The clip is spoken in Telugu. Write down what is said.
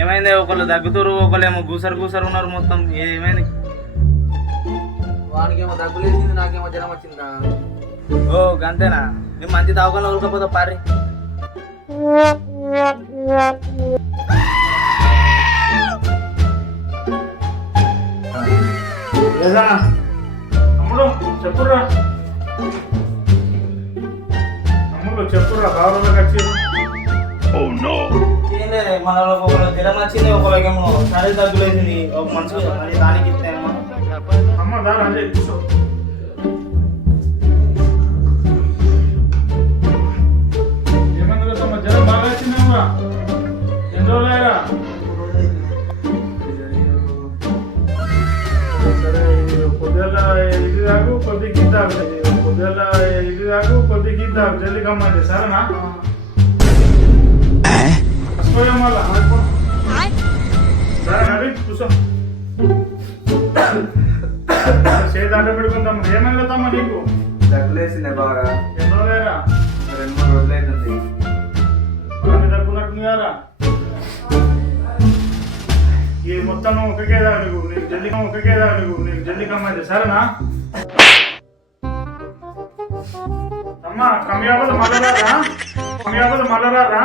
ఏమైంది? ఒకళ్ళు దగ్గుతురు, ఒకళ్ళేమో గూసరు గూసరు ఉన్నారు. మొత్తం ఏమైంది? వానికేమో దగ్గులేసింది, నాకేమో జ్వరం వచ్చిందా? ఓ గంతేనా? మేము మంచి దావకాలు ఉరకపోతే పారి. తమ్ముడు చెప్పురా, తమ్ముడు చెప్పురా, బాగా వచ్చి మన ఒకళ్ళు జ్వరం వచ్చింది, ఒకళ్ళకేమో సరే దగ్గులేసింది. ఒక మనసు మరి దానికి ఇస్తాయమ్మా. అమ్మ దాని అదే కూర్చో. ఏమన్నా తమ్మ జ్వరం బాగా వచ్చిందేమరా? ఎన్ని రోజులయ్యారా? సరే పొద్దుల ఇది తాగు, కొద్ది గీత తాగు. పొద్దుల ఇది తాగు, కొద్ది గీత తాగు. జల్దీ కమ్మంది సరేనా? మళ్ళా సరే నడి కూర్చో. చేతి అడ్డ పెట్టుకుంటాం. ఏమైనా తమ్మ నీకు? దగ్గులేసిందే బాగా. ఎన్ని రోజులైరా? 2-3 రోజులు అవుతుంది. దగ్గున్నట్టుంది కదా. ఈ మొత్తం ఒక్కకే దాడుగు, నీకు జల్దీ ఒక్కకే దాడుగు, నీకు జల్దీ కమ్మంది సరేనా? అమ్మ కమ్యాపద మళ్ళరారా, కమ్యాపద మళ్ళరారా.